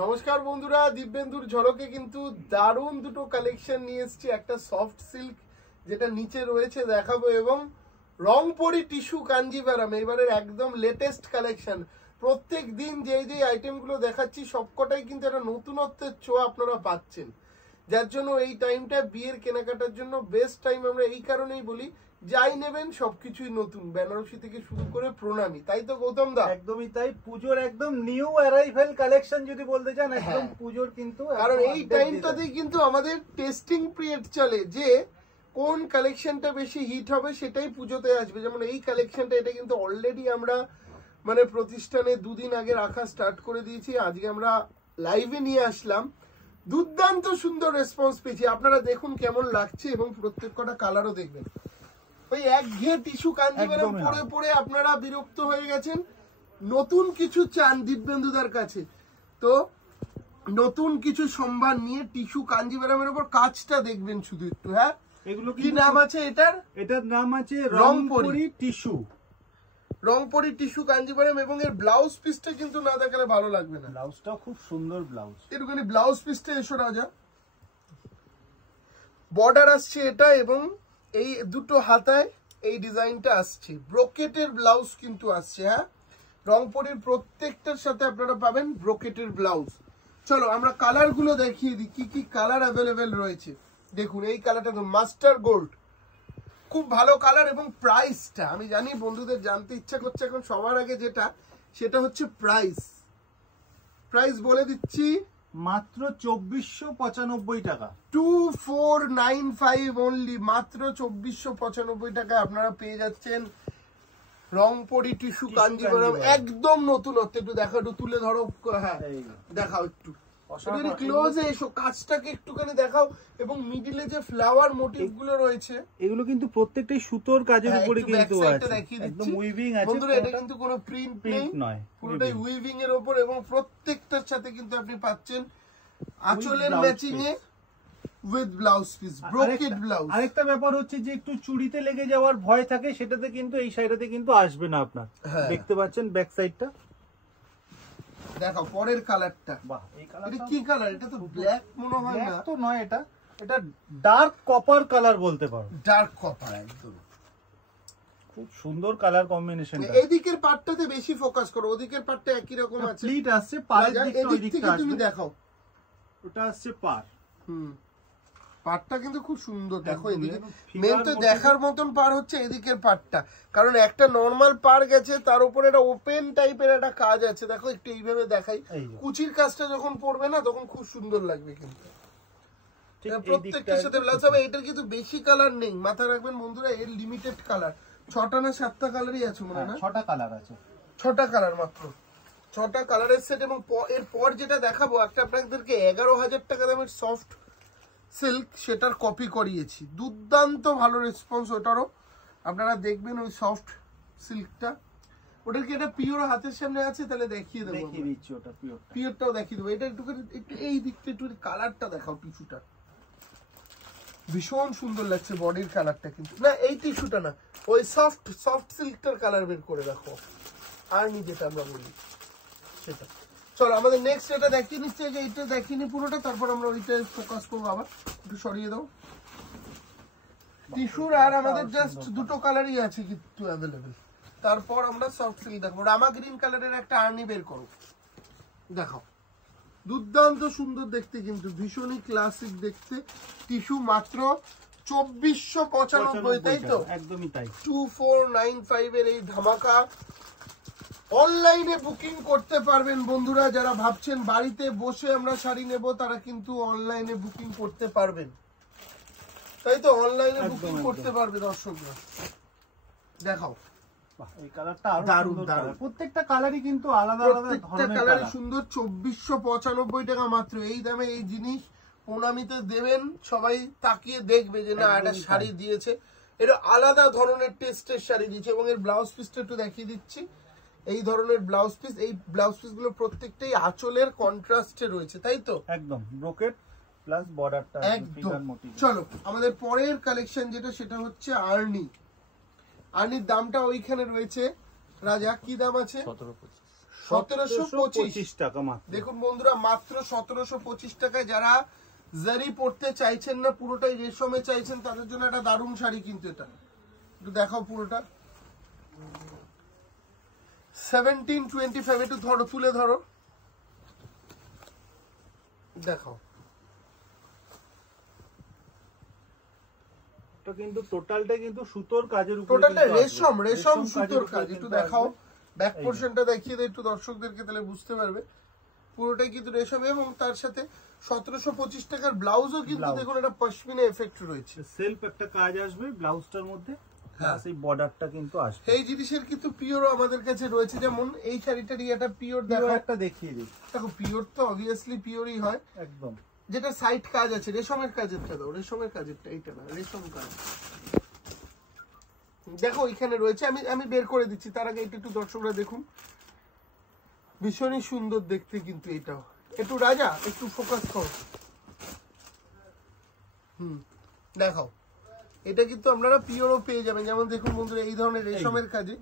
নমস্কার বন্ধুরা, দিব্যেন্দুর ঝলকে কিন্তু দারুণ দুটো কালেকশন নিয়ে এসেছি। একটা সফট সিল্ক যেটা নিচে রয়েছে দেখাবো, এবং রংপরি টিস্যু কাঞ্জিভারাম এবারের একদম লেটেস্ট কালেকশন। প্রত্যেক দিন যেই আইটেমগুলো দেখাচ্ছি সবকটাই কিন্তু একটা নতুনত্বের ছোঁয়া আপনারা পাচ্ছেন, যার জন্য এই টাইমটা বিয়ের কেনাকাটার জন্য বেস্ট টাইম। আমরা এই কারণেই বলি, যাই নেবেন সবকিছুই নতুন, বেনারসি থেকে শুরু করে প্রণামী। তাই তো গৌতম দা? একদমই তাই। পুজোর একদম নিউ অ্যারাইভাল কালেকশন যদি বলতে চান, একদম পুজোর কিন্তু, কারণ এই টাইমটাতেই কিন্তু আমাদের টেস্টিং পিরিয়ড চলে, যে কোন কালেকশনটা বেশি হিট হবে সেটাই পুজোতে আসবে। যেমন এই কালেকশনটা, এটা কিন্তু অলরেডি আমরা মানে প্রতিষ্ঠানে দুদিন আগে রাখা স্টার্ট করে দিয়েছি। আজকে আমরা লাইভে নিয়ে আসলাম, দুর্দান্ত সুন্দর রেসপন্স পেয়েছি। আপনারা দেখুন কেমন লাগছে, এবং প্রত্যেক কটা কালারও দেখবেন। ওই একঘেয়ে টিস্যু কাঞ্জিভারাম পরে পরে আপনারা বিরক্ত হয়ে গেছেন, নতুন কিছু চান দিব্যেন্দুদার কাছে। তো নতুন কিছু সম্ভার নিয়ে টিস্যু কাঞ্জিভারামের উপর কাজটা দেখবেন শুধু একটু। হ্যাঁ, এগুলো কি নাম আছে এটার নাম আছে রংপরি টিস্যু। রংপরি টিস্যু কাঞ্জিভারাম, এবং এর ব্লাউজ পিসটা কিন্তু না দেখালে ভালো লাগবে না। ব্লাউজটাও খুব সুন্দর ব্লাউজ। একটুখানি ব্লাউজ পিসটা এসো রাজা। বর্ডার আসছে এটা, এবং এই দুটো হাতায় এই ডিজাইনটা আসছে। ব্রোকেটের ব্লাউজ কিন্তু আসছে। হ্যাঁ, রংপরির প্রত্যেকটার সাথে আপনারা পাবেন ব্রোকেটের ব্লাউজ। চলো আমরা কালার গুলো দেখিয়ে দিই, কি কি কালার অ্যাভেলেবেল রয়েছে। দেখুন এই কালারটা তো মাস্টার গোল্ড, খুব ভালো কালার। এবং প্রাইসটা আমি জানি বন্ধুদের জানতে ইচ্ছা করছে এখন সবার আগে, যেটা সেটা হচ্ছে প্রাইস বলে দিচ্ছি, মাত্র 2495 টাকা। 2495 অনলি, মাত্র 2495 টাকায় আপনারা পেয়ে যাচ্ছেন রংপরি টিস্যু কাঞ্জিভারাম, একদম নতুনত্ব। একটু দেখো, একটু তুলে ধরো। হ্যাঁ দেখাও একটু, ক্লোজে এসো, কাজটাকে একটুখানি দেখাও। এবং মিডিলে যে ফ্লাওয়ার মোটিভ গুলো রয়েছে, এগুলো কিন্তু প্রত্যেকটাই সুতোর কাজের উপরে কিন্তু আছে, একদম উইভিং আছে। বন্ধুরা এটা কিন্তু কোনো প্রিন্ট নয়, পুরোটাই উইভিং এর উপর। এবং প্রত্যেকটার সাথে কিন্তু আপনি পাচ্ছেন আঁচলের matching A with blouse piece, brocade blouse. আরেকটা ব্যাপার হচ্ছে যে একটু চুড়িতে লেগে যাওয়ার ভয় থাকে, সেটাতে কিন্তু এই সাইডটাতে কিন্তু আসবে না আপনার। দেখতে পাচ্ছেন ব্যাক সাইডটা। দেখো পরের কালারটা। বাহ, এই কালারটা এটা কি কালার? এটা তো ব্ল্যাক মনে হয় না। তো নয়, এটা ডার্ক কপার কালার বলতে পারো। ডার্ক কপার, একদম খুব সুন্দর কালার কম্বিনেশন। এদিকের পার্টটাতে বেশি ফোকাস করো, ওদিকের পার্টটা একই রকম আছে। প্লিট আসছে, পাড়ের দিকটা ওই দিকটা আসবে। তুমি দেখাও, ওটা আসছে পার। পাটটা কিন্তু খুব সুন্দর। দেখো এদিকে মেন তো দেখার মতন পার হচ্ছে এদিকের পাটটা, কারণ একটা নরমাল পার গেছে, তার উপরে একটা ওপেন টাইপের একটা কাজ আছে। দেখো একটু এইভাবে দেখাই, কুচির কাজটা যখন পড়বে না তখন খুব সুন্দর লাগবে। কিন্তু প্রত্যেকটার সাথে ব্লাউজ হবে। এটার কিন্তু বেশি কালার নেই, মাথায় রাখবেন বন্ধুরা, এর লিমিটেড কালার। 6টা না 7টা কালারই আছে মনে হয় না? 6টা কালার আছে। 6টা কালার, মাত্র 6টা কালারের সেট। এবং এরপর যেটা দেখাবো, একটা আপনাদেরকে 11,000 টাকা দামের সফট সিল্ক, সেটার কপি করিয়েছি। দুর্দান্ত ভালো রেসপন্স ওটারও। আপনারা দেখবেন ওই সফট সিল্কটা, ওটার কি একটা পিওর হাতের সামনে আছে, তাহলে দেখিয়ে দেবো। ওটা পিওরটাও দেখিয়ে দেবো। এটা একটু এই দিকটা একটু কালারটা দেখাও। টিস্যুটা ভীষণ সুন্দর লাগছে, বডির কালারটা কিন্তু না, এই টিস্যুটা না, ওই সফট সিল্কটার কালার বের করে রাখো। আর নি যেটা আমরা বলি সেটা। চলো আমাদের নেক্সট এটা দেখিয়ে নিচ্ছে, যে এটা দেখিনি পুরোটা, তারপর আমরা ওইটা ফোকাস করবো। আবার একটু সরিয়ে দাও টিস্যুর। আর আমাদের জাস্ট দুটো কালারই আছে কিন্তু অ্যাভেলেবেল। তারপর আমরা সফট সিল্ক দেখবো। রামা গ্রিন কালারের একটা আর্নি বের করো, দেখাও। দুর্দান্ত সুন্দর দেখতে, কিন্তু ভীষণই ক্লাসিক দেখতে। টিস্যু মাত্র 2495, তাই তো? একদমই তাই। 2495 এর এই ধামাকা। অনলাইনে বুকিং করতে পারবেন বন্ধুরা, যারা ভাবছেন বাড়িতে বসে আমরা শাড়ি নেব, তারা কিন্তু অনলাইনে বুকিং করতে পারবেন, তাই তো? অনলাইনে বুকিং করতে পারবে দর্শকরা। দেখাও এই কালারটা আরো দারুণ। প্রত্যেকটা কালারই কিন্তু আলাদা আলাদা ধরনের কালার। সুন্দর। 2495 টাকা মাত্র। এই দামে এই জিনিস প্রণামীতে দেবেন, সবাই তাকিয়ে দেখবে যে না, একটা শাড়ি দিয়েছে, এটা আলাদা ধরনের টেস্টের শাড়ি দিয়েছে। এবং এর ব্লাউজ পিসটা একটু দেখিয়ে দিচ্ছি। এই ধরনের ব্লাউজ পিস, এই ব্লাউজ পিস গুলো প্রত্যেকটাই আঁচলের কন্ট্রাস্টে রয়েছে, তাই তো? একদম ব্রোকেট প্লাস বর্ডারটা একদম। চলো আমাদের পরের কালেকশন যেটা, সেটা হচ্ছে আর্নির দামটা ওইখানে রয়েছে। রাজা কি দাম আছে? 1725 টাকা মাত্র। দেখুন বন্ধুরা, মাত্র 1725 টাকায় যারা জারি পড়তে চাইছেন না, পুরোটাই রেশমে চাইছেন, তাদের জন্য একটা দারুণ শাড়ি কিন্তু এটা। একটু দেখাও পুরোটা। 1725 একটু ধরো, তুলে ধরো, দেখাও। এটা কিন্তু টোটালটা কিন্তু সুতোর কাজের উপর, টোটালটা রেশম সুতোর কাজ। একটু দেখাও, ব্যাক পোরশনটা দেখিয়ে দাও একটু দর্শকদেরকে, তাহলে বুঝতে পারবে। পুরোটাই কিন্তু রেশম, এবং তার সাথে 1725 টাকার ব্লাউজও কিন্তু দেখুন একটা পশমিনা এফেক্ট রয়েছে। সেলফ একটা কাজ আসবে ব্লাউজটার মধ্যে, প্লাস এই বর্ডারটা কিন্তু আসবে। এই জিনিসের কিন্তু পিওরও আমাদের কাছে রয়েছে, যেমন এই শাড়িটারই একটা পিওর দেখো, একটা দেখিয়ে দিই। দেখো পিওর তো অবভিয়াসলি পিওরই হয় একদম। যেটা সাইড কাজ আছে, রেশমের কাজেরটা দাও, রেশমের কাজেরটা, এইটা না, রেশম কাজ দেখো এখানে রয়েছে। আমি বের করে দিচ্ছি, তার আগে এটা একটু দর্শকরা দেখুন, ভীষণই সুন্দর দেখতে কিন্তু এটাও। একটু রাজা একটু ফোকাস করো, দেখাও। এটা কিন্তু আপনারা পিওরও পেয়ে যাবেন, যেমন দেখুন বন্ধুরা এই ধরনের রেশমের কাজে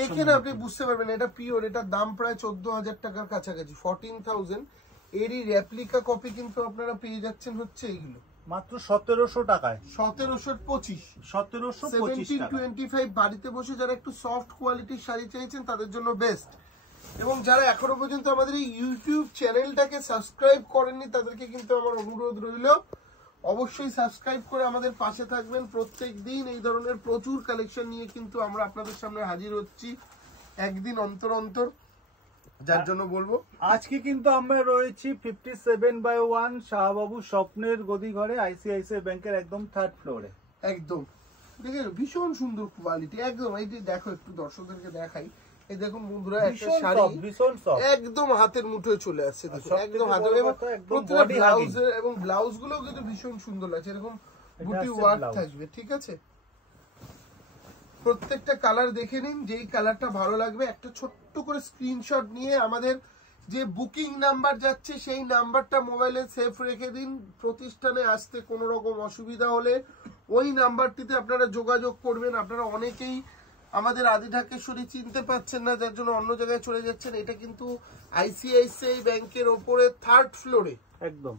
দেখে না আপনি বুঝতে পারবেন এটা পিওর। এটার দাম প্রায় 14,000 টাকার কাছাকাছি, 14,000। এরই রেপ্লিকা কপি কিন্তু আপনারা পেয়ে যাচ্ছেন হচ্ছে এইগুলো মাত্র 1700 টাকায়। 1725 1725 বাড়িতে বসে যারা একটু সফট কোয়ালিটির শাড়ি চাইছেন তাদের জন্য বেস্ট। এবং যারা এখনো পর্যন্ত আমাদের এই ইউটিউব চ্যানেলটাকে সাবস্ক্রাইব করেননি, তাদেরকে কিন্তু আমার অনুরোধ রইল, অবশ্যই সাবস্ক্রাইব করে আমাদের পাশে থাকবেন। প্রত্যেক দিন এই ধরনের প্রচুর কালেকশন নিয়ে কিন্তু আমরা আপনাদের সামনে হাজির হচ্ছি, একদিন অন্তর অন্তর, যার জন্য বলবো আজকে কিন্তু আমরা রয়েছি 57/1 শাহবাবু স্বপ্নের গদি ঘরে, আইসিআইসিআই ব্যাংকের একদম 3rd ফ্লোরে। একদম দেখে ভীষণ সুন্দর কোয়ালিটি, একদম। এই যে দেখো একটু দর্শকদেরকে দেখাই, এই দেখুন বন্ধুরা একটা শাড়ি ভীষণ সফট, একদম হাতের মুঠোয় চলে আসছে, দেখুন একদম হাতের। এবং প্রত্যেকটা ব্লাউজ এবং ব্লাউজ গুলো কিন্তু ভীষণ সুন্দর লাগছে, এরকম বুটি ওয়ার্ক থাকবে, ঠিক আছে। প্রত্যেকটা কালার দেখে নিন, যেই কালারটা ভালো লাগবে একটা ছোট্ট করে স্ক্রিনশট নিয়ে আমাদের যে বুকিং নাম্বার যাচ্ছে সেই নাম্বারটা মোবাইলে সেভ রেখে দিন। প্রতিষ্ঠানে আসতে কোনো রকম অসুবিধা হলে ওই নাম্বারটিতে আপনারা যোগাযোগ করবেন। আপনারা অনেকেই আমাদের আদি ঢাকেশ্বরী চিনতে পাচ্ছেন না, যার জন্য অন্য জায়গায় চলে যাচ্ছেন। এটা কিন্তু আইসিআইসিআই ব্যাংকের ওপরে 3rd ফ্লোরে, একদম।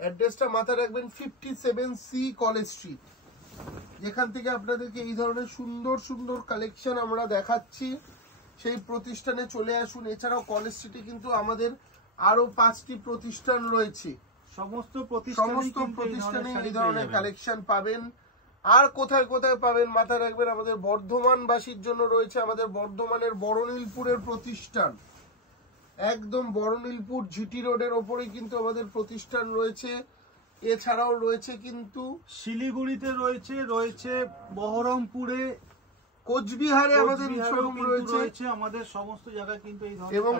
অ্যাড্রেসটা মাথায় রাখবেন, 57C কলেজ স্ট্রিট, যেখান থেকে আপনাদেরকে এই ধরনের সুন্দর সুন্দর কালেকশন আমরা দেখাচ্ছি। সেই প্রতিষ্ঠানে চলে আসুন। এছাড়াও কলেজ স্ট্রিটে কিন্তু আমাদের আরো 5টি প্রতিষ্ঠান রয়েছে, সমস্ত প্রতিষ্ঠানে এই ধরনের কালেকশন পাবেন। আর কোথায় কোথায় পাবেন মাথায় রাখবেন, আমাদের বর্ধমানবাসীর জন্য রয়েছে আমাদের বর্ধমানের বড়নীলপুরের প্রতিষ্ঠান, একদম বড়নীলপুর জিটি রোডের ওপরেই কিন্তু আমাদের প্রতিষ্ঠান রয়েছে। এছাড়াও রয়েছে কিন্তু শিলিগুড়িতে রয়েছে বহরমপুরে, কোচবিহারে আমাদের শোরুম রয়েছে, আমাদের সমস্ত জায়গায় কিন্তু এই ধরনের। এবং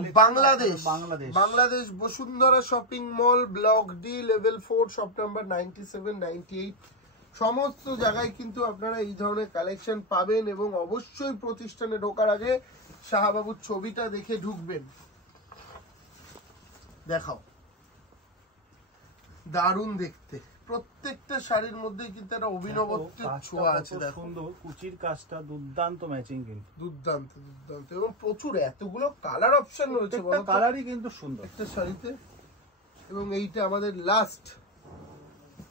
Bangladesh Bashundhara shopping mall, block D, level 4, shop number 97, 98, সমস্ত জায়গায় কিন্তু আপনারা এই ধরনের কালেকশন পাবেন। এবং অবশ্যই প্রতিষ্ঠানে ঢোকার আগে শাহবাবুর ছবিটা দেখে ঢুকবেন। দেখাও, দারুণ দেখতে, প্রত্যেকটা শাড়ির মধ্যে কিন্তু একটা অভিনবত্বের ছোঁয়া আছে। দেখো সুন্দর কুচির কাজটা, দুর্দান্ত ম্যাচিং, কিন্তু দুর্দান্ত দুর্দান্ত। এবং প্রচুর এতগুলো কালার অপশন রয়েছে, কালারই কিন্তু সুন্দর একটা শাড়িতে। এবং এইটা আমাদের লাস্ট।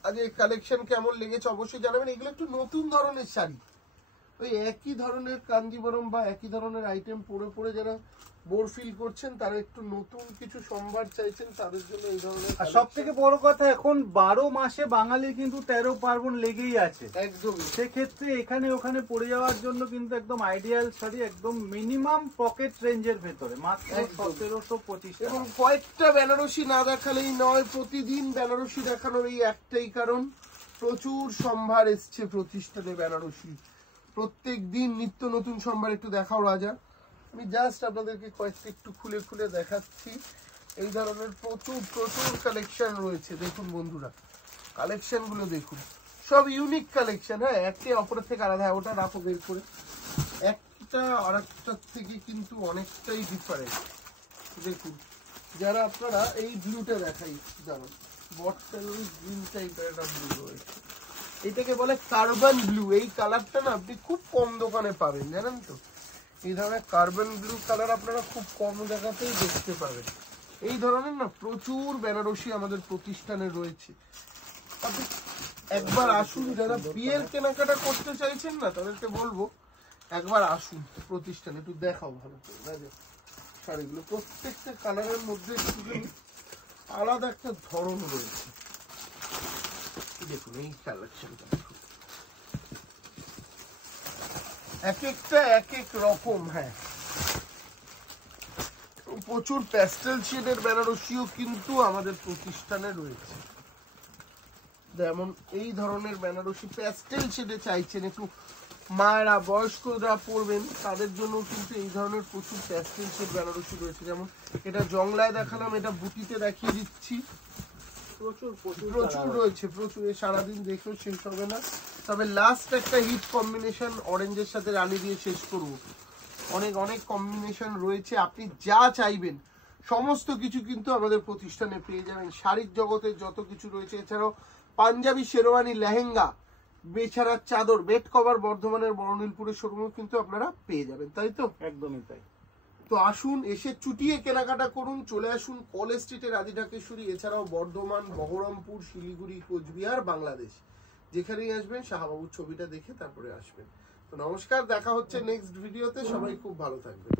আজ এই কালেকশন কেমন লেগেছে অবশ্যই জানাবেন। এগুলো একটু নতুন ধরনের শাড়ি, ওই একই ধরনের কাঞ্জিবরম বা একই ধরনের আইটেম পরে পরে যারা বোর ফিল করছেন, তারা একটু নতুন কিছু সম্ভার চাইছেন, তাদের জন্য এই ধরনের। আর সব থেকে বড় কথা, এখন 12 মাসে বাঙালির কিন্তু 13 পার্বণ লেগেই আছে, একদম। সেক্ষেত্রে এখানে ওখানে পড়ে যাওয়ার জন্য কিন্তু একদম আইডিয়াল শাড়ি, একদম মিনিমাম পকেট রেঞ্জের ভেতরে, মাত্র 1725। এবং কয়েকটা বেনারসি না দেখালেই নয়, প্রতিদিন বেনারসি দেখানোর এই একটাই কারণ, প্রচুর সম্ভার এসছে প্রতিষ্ঠানে বেনারসি, প্রত্যেক দিন নিত্য নতুন সম্ভার। একটু দেখাও রাজা, আমি জাস্ট আপনাদেরকে কয়েকটা একটু খুলে খুলে দেখাচ্ছি। এই ধরনের প্রচুর প্রচুর কালেকশন রয়েছে, দেখুন বন্ধুরা, কালেকশন গুলো দেখুন, সব ইউনিক কালেকশন। হ্যাঁ, একটি অপরের থেকে আলাদা, ওটা রাখো বের করে, একটা আরেকটার থেকে কিন্তু অনেকটাই ডিফারেন্ট। দেখুন, যারা আপনারা এই ব্লুটা দেখাই, জানো বটল গ্রিন টাইপের একটা ব্লু রয়েছে, এটাকে বলে কার্বন ব্লু। এই কালারটা না আপনি খুব কম দোকানে পাবেন, জানেন তো। এই ধরনের কার্বন ব্লু কালার আপনারা খুব কম জায়গাতেই দেখতে পাবেন। এই ধরনের না প্রচুর বেনারসি আমাদের প্রতিষ্ঠানে রয়েছে। আপনি একবার আসুন, যারা বিয়ের কেনাকাটা করতে চাইছেন না তাদেরকে বলবো একবার আসুন প্রতিষ্ঠানে, একটু দেখাও ভালো করে শাড়িগুলো। প্রত্যেকটা কালারের মধ্যে আলাদা একটা ধরন রয়েছে। দেখুন এই কালেকশনটা দেখুন, এক একটা এক এক রকম। হ্যাঁ, প্রচুর প্যাস্টেল শেডের বেনারসিও কিন্তু আমাদের প্রতিষ্ঠানে রয়েছে। যেমন এই ধরনের বেনারসি প্যাস্টেল শেডে চাইছেন, একটু মায়েরা বয়স্করা পরবেন তাদের জন্য কিন্তু এই ধরনের প্রচুর প্যাস্টেল শেড বেনারসি রয়েছে। যেমন এটা জংলায় দেখালাম, এটা বুটিতে দেখিয়ে দিচ্ছি। প্রচুর রয়েছে, প্রচুর। সারাদিন দেখেও শেষ হবে না। তবে লাস্ট একটা হিট কম্বিনেশন অরেঞ্জের সাথে রানী দিয়ে শেষ করব। অনেক অনেক কম্বিনেশন রয়েছে, আপনি যা চাইবেন সমস্ত কিছু কিন্তু আমাদের প্রতিষ্ঠানে পেয়ে যাবেন। শাড়ির জগতে যত কিছু রয়েছে, এছাড়াও পাঞ্জাবি, শেরওয়ানি, লেহেঙ্গা, বেছাড়া চাদর, বেড কভার বর্ধমানের বর্ণিলপুরের শোরুমে কিন্তু আপনারা পেয়ে যাবেন, তাই তো? একদমই তাই। তো আসুন, এসে চুটিয়ে কেনাকাটা করুন। চলে আসুন কলেজ স্ট্রিটের আদি ঢাকেশ্বরী, এছাড়াও বর্ধমান, বহরমপুর, শিলিগুড়ি, কোচবিহার, বাংলাদেশ, যেখানেই আসবেন শাহবাবুর ছবিটা দেখে তারপরে আসবেন। তো নমস্কার, দেখা হচ্ছে নেক্সট ভিডিওতে। সবাই খুব ভালো থাকবেন।